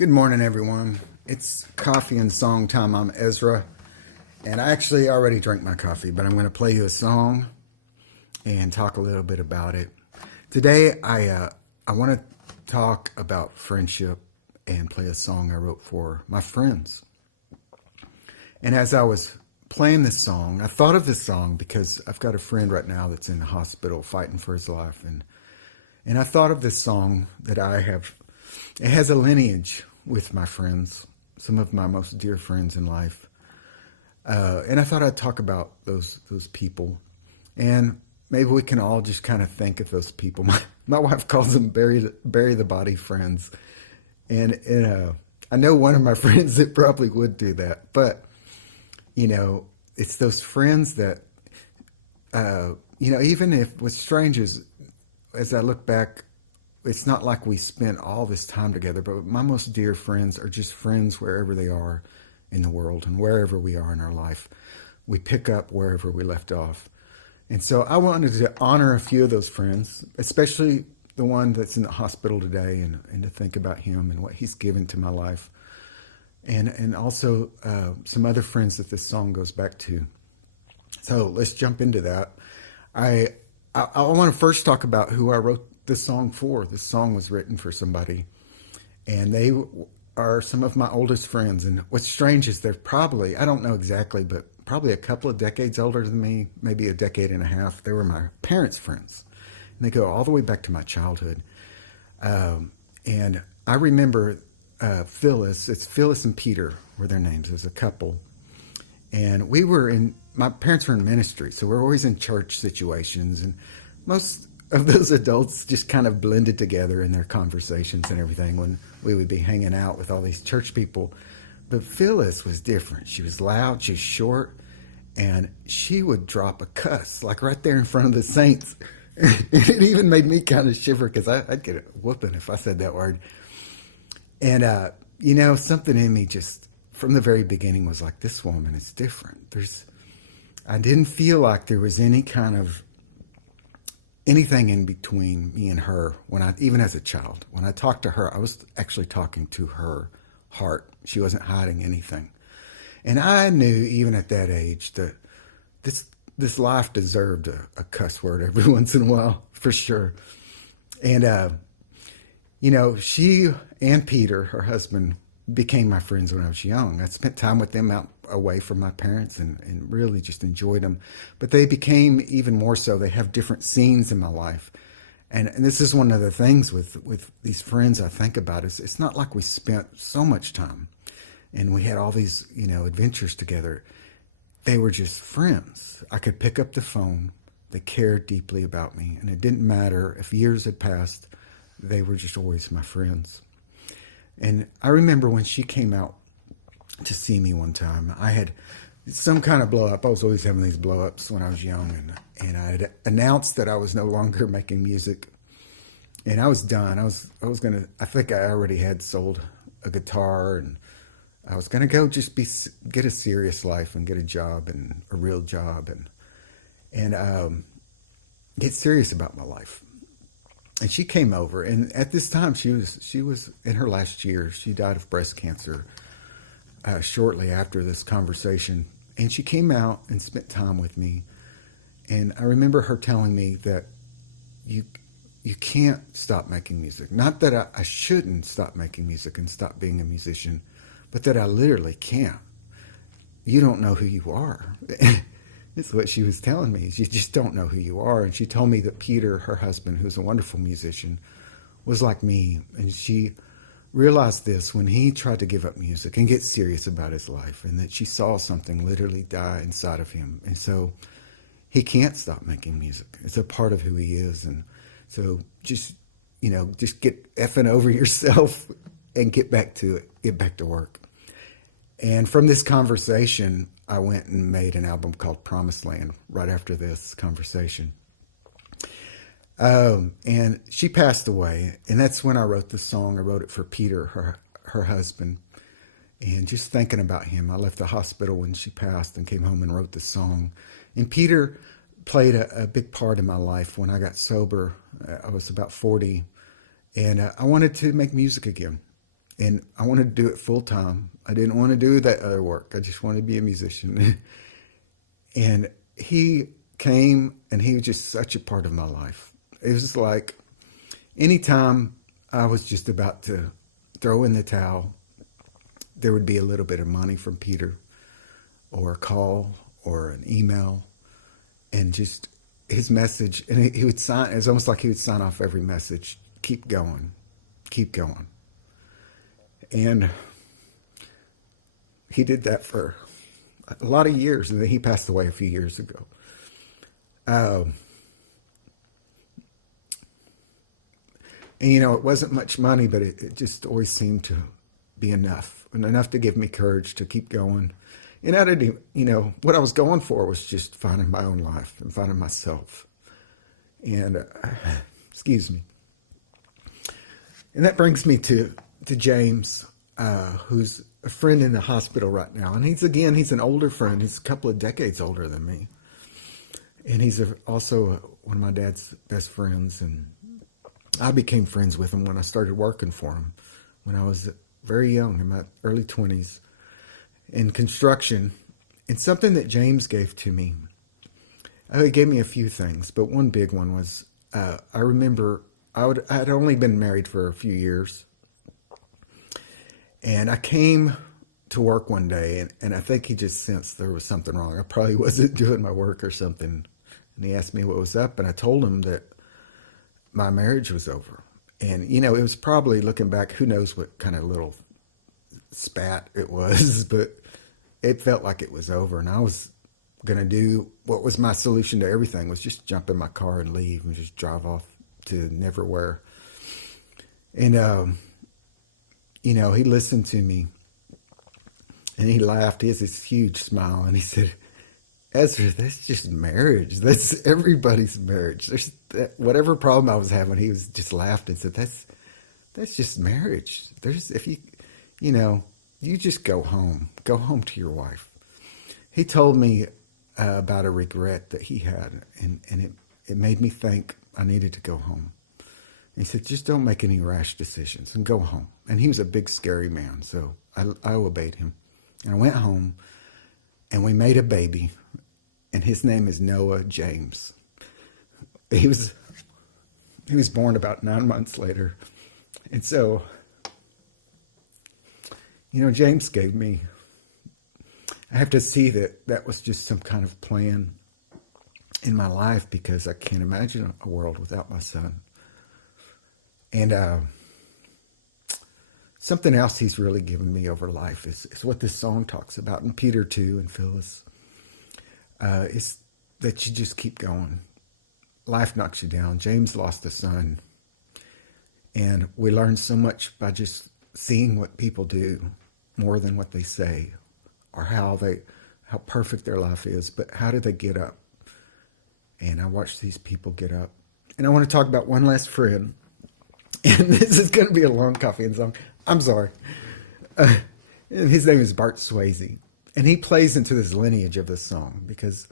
Good morning, everyone. It's coffee and song time. I'm Ezra, and I actually already drank my coffee, but I'm going to play you a song and talk a little bit about it. Today, I want to talk about friendship and play a song I wrote for my friends. And as I was playing this song, I thought of this song because I've got a friend right now that's in the hospital fighting for his life, and I thought of this song that I have. It has a lineage with my friends, some of my most dear friends in life. And I thought I'd talk about those people. And maybe we can all just kind of think of those people. My wife calls them bury the body friends. And I know one of my friends that probably would do that. But, it's those friends that, even if with strangers, as I look back, it's not like we spent all this time together, but my most dear friends are just friends wherever they are in the world and wherever we are in our life. We pick up wherever we left off. And so I wanted to honor a few of those friends, especially the one that's in the hospital today, and to think about him and what he's given to my life. And also some other friends that this song goes back to. So let's jump into that. I want to first talk about who I wrote this song for. This song was written for somebody, and they are some of my oldest friends. And what's strange is they're probably, I don't know exactly, but probably a couple of decades older than me, maybe a decade and a half. They were my parents' friends, and they go all the way back to my childhood. And I remember Phyllis. It's Phyllis and Peter were their names as a couple, and my parents were in ministry, so we're always in church situations, and most of those adults just kind of blended together in their conversations and everything when we would be hanging out with all these church people. But Phyllis was different. She was loud, she's short, and she would drop a cuss, like right there in front of the saints. It even made me kind of shiver because I'd get a whooping if I said that word. And, something in me just from the very beginning was like, this woman is different. I didn't feel like there was any kind of anything in between me and her even as a child. When I talked to her, I was actually talking to her heart. She wasn't hiding anything. And I knew even at that age that this life deserved a cuss word every once in a while, for sure. And, she and Peter, her husband, became my friends when I was young. I spent time with them out away from my parents and really just enjoyed them. But they became even more so. They have different scenes in my life. And this is one of the things with these friends I think about is it's not like we spent so much time and we had all these, adventures together. They were just friends. I could pick up the phone. They cared deeply about me. And it didn't matter if years had passed. They were just always my friends. And I remember when she came out to see me one time, I had some kind of blow up. I was always having these blow ups when I was young, and I had announced that I was no longer making music, and I was done. I think I already had sold a guitar, and I was gonna go just get a serious life and get a job and a real job and get serious about my life. And she came over, and at this time she was in her last year. She died of breast cancer shortly after this conversation. And she came out and spent time with me. And I remember her telling me that you can't stop making music. Not that I shouldn't stop making music and stop being a musician, but that I literally can't. You don't know who you are. That's what she was telling me. You just don't know who you are. And she told me that Peter, her husband, who's a wonderful musician, was like me. And she realized this when he tried to give up music and get serious about his life, and that she saw something literally die inside of him. And so he can't stop making music. It's a part of who he is. And so just get effing over yourself and get back to it, get back to work. And from this conversation, I went and made an album called Promised Land right after this conversation. And she passed away, and that's when I wrote the song. I wrote it for Peter, her husband, and just thinking about him. I left the hospital when she passed and came home and wrote the song. And Peter played a big part in my life when I got sober. I was about 40, and I wanted to make music again. and I wanted to do it full time. I didn't want to do that other work. I just wanted to be a musician. And he came, and he was just such a part of my life. It was like anytime I was just about to throw in the towel, there would be a little bit of money from Peter, or a call, or an email, and just his message. And he would sign, it's almost like he would sign off every message: keep going, keep going. And he did that for a lot of years, and then he passed away a few years ago. And it wasn't much money, but it just always seemed to be enough, and enough to give me courage to keep going. And I didn't, what I was going for was just finding my own life and finding myself. And excuse me. And that brings me to James, who's a friend in the hospital right now. And he's an older friend. He's a couple of decades older than me. And he's also one of my dad's best friends. And I became friends with him when I started working for him when I was very young, in my early 20s, in construction. And something that James gave to me, he gave me a few things, but one big one was, I remember I had only been married for a few years. And I came to work one day, and I think he just sensed there was something wrong. I probably wasn't doing my work or something. And he asked me what was up, and I told him that my marriage was over. And, it was probably, looking back, who knows what kind of little spat it was, but it felt like it was over. And I was going to do what was my solution to everything, was just jump in my car and leave and just drive off to neverwhere. And, he listened to me, and he laughed. He has this huge smile, and he said, "Ezra, that's just marriage. That's everybody's marriage. There's whatever problem I was having." He was just laughed and said, "That's just marriage. If you, you just go home to your wife." He told me about a regret that he had, and it made me think I needed to go home. And he said, "Just don't make any rash decisions and go home." And he was a big, scary man, so I obeyed him. And I went home, and we made a baby, and his name is Noah James. He was born about 9 months later. And so, James gave me, I have to see that was just some kind of plan in my life, because I can't imagine a world without my son. And something else he's really given me over life is what this song talks about, and Peter too, and Phyllis, is that you just keep going. Life knocks you down. James lost a son, and we learn so much by just seeing what people do more than what they say, or how perfect their life is, but how do they get up? And I watch these people get up. And I want to talk about one last friend. And this is going to be a long coffee and song. I'm sorry. His name is Bart Swayze. And he plays into this lineage of this song, because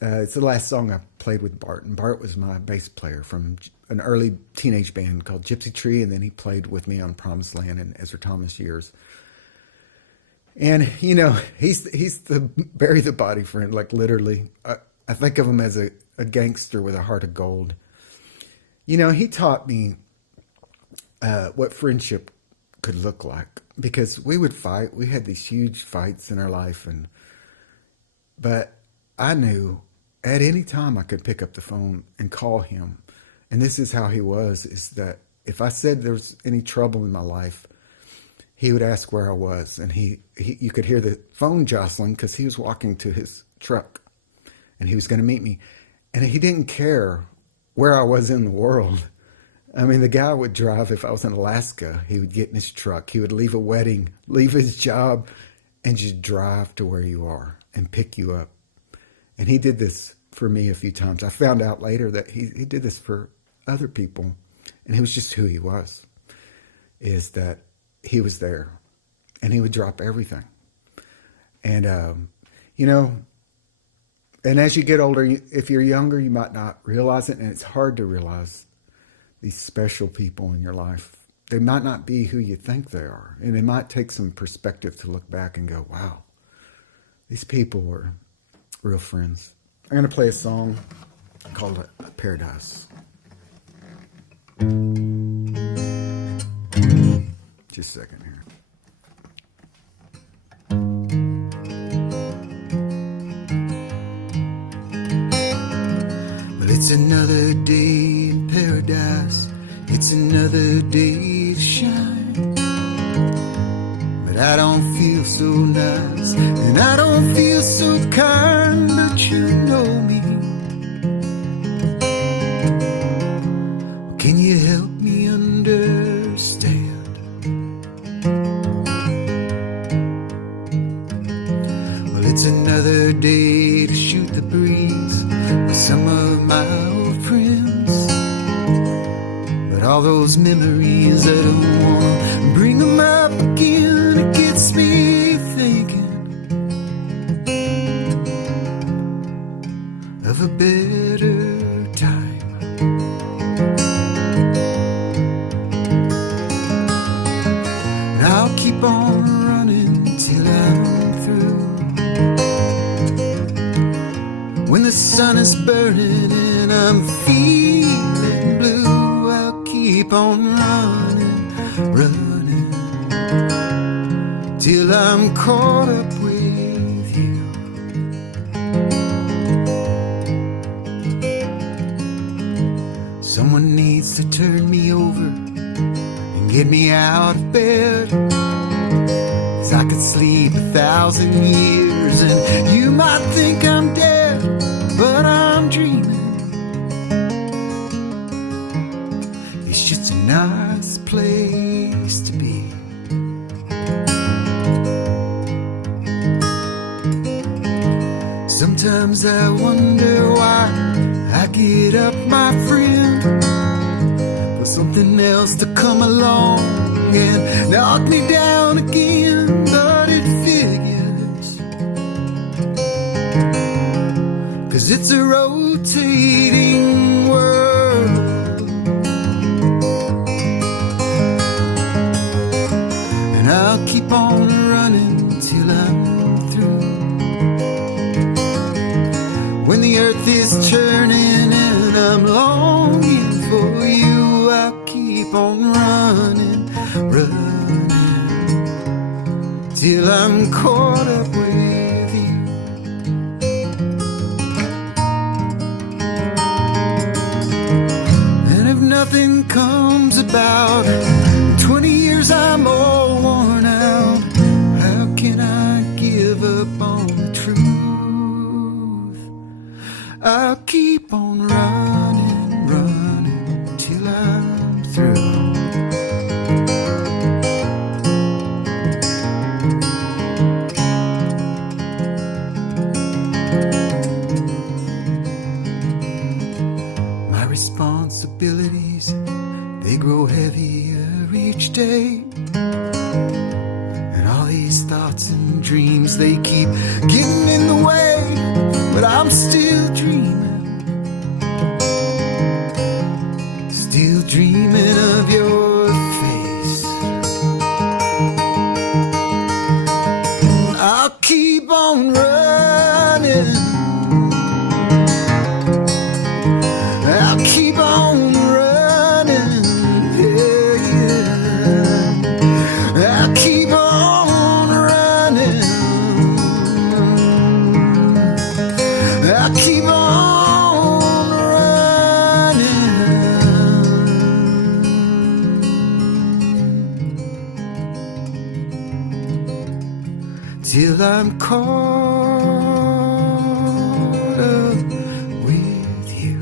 it's the last song I played with Bart. And Bart was my bass player from an early teenage band called Gypsy Tree. And then he played with me on Promised Land and Ezra Thomas years. And, he's the bury the body friend, like literally. I think of him as a gangster with a heart of gold. He taught me what friendship could look like, because we would fight. We had these huge fights in our life, but I knew at any time I could pick up the phone and call him. And this is how he was, is that if I said there was any trouble in my life, he would ask where I was, and you could hear the phone jostling, because he was walking to his truck, and he was going to meet me. And he didn't care where I was in the world. I mean, the guy would drive. If I was in Alaska, he would get in his truck. He would leave a wedding, leave his job, and just drive to where you are and pick you up. And he did this for me a few times. I found out later that he did this for other people. And it was just who he was, is that he was there, and he would drop everything. And, and as you get older, if you're younger, you might not realize it. And it's hard to realize these special people in your life they might not be who you think they are. And it might take some perspective to look back and go, wow, these people were real friends. I'm going to play a song called Paradise. Just a second here. Well, it's another day in paradise. It's another day to shine. But I don't feel so nice, and I don't feel so kind, but you know me. Can you help me understand? Well, it's another day to shoot the breeze with some of my old friends. But all those memories, I don't wanna bring them up again. It gets me thinking of a better time. And I'll keep on running till I'm through. When the sun is burning and I'm feeling blue, I'll keep on running, running till I'm caught up with you. Someone needs to turn me over and get me out of bed, 'cause I could sleep 1,000 years and you might think I'm dead, but I'm dreaming. It's just a nice place to be. Sometimes I wonder why I get up, my friend, for something else to come along and knock me down again. But it figures, 'cause it's a rotating world. And I'll keep on running till I'm through. When the earth is turning and I'm longing for you, I'll keep on running, running till I'm caught up with you. And if nothing comes about, in 20 years I'm all worn out, how can I give up on the truth? I'll keep on running, running till I'm through. My responsibilities, they grow heavier each day. And all these thoughts and dreams, they keep getting in the way. But I'm still dreaming, still dreaming of your face. I'll keep on running, I'll keep on running, yeah, yeah. I'll keep on running, I'll keep on running till I'm caught up with you.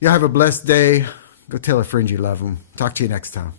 Y'all have a blessed day. Go tell a friend you love them. Talk to you next time.